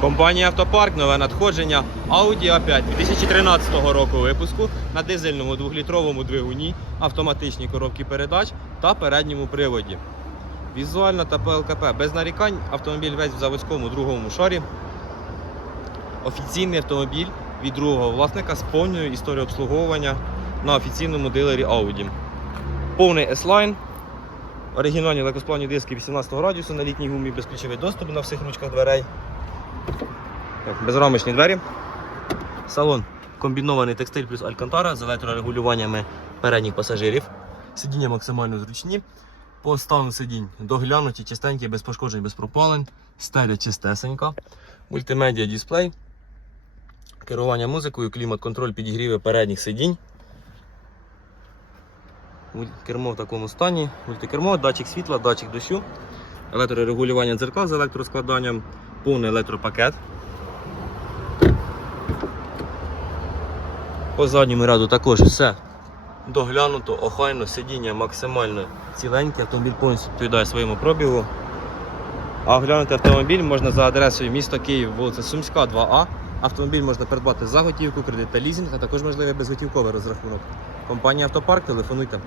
Компанія Автопарк, нове надходження Audi A5 2013 року випуску на дизельному 2-літровому двигуні, автоматичній коробці передач та передньому приводі. Візуально та ПЛКП без нарікань. Автомобіль весь в заводському другому шарі. Офіційний автомобіль від другого власника з повною історією обслуговування на офіційному дилері Audi. Повний S-Line, оригінальні легкосплавні диски 18 радіусу на літній гумі, безключовий доступ на всіх ручках дверей. Безрамочні двері. Салон комбінований текстиль плюс алькантара з електрорегулюваннями передніх пасажирів. Сидіння максимально зручні. По стану сидінь доглянуті, чистенькі, без пошкоджень, без пропалень. Стеля чистесенька. Мультимедіа дисплей. Керування музикою, клімат-контроль, підігріви передніх сидінь. Кермо в такому стані. Мультикермо, датчик світла, датчик дощу, електрорегулювання дзеркал з електроскладанням, повний електропакет. По задньому ряду також все доглянуто, охайно, сидіння максимально ціленьке, автомобіль повністю відповідає своєму пробігу. А оглянути автомобіль можна за адресою міста Київ, вулиця Сумська, 2А. Автомобіль можна придбати за готівку, кредит та лізинг, а також можливий безготівковий розрахунок. Компанія Автопарк, телефонуйте.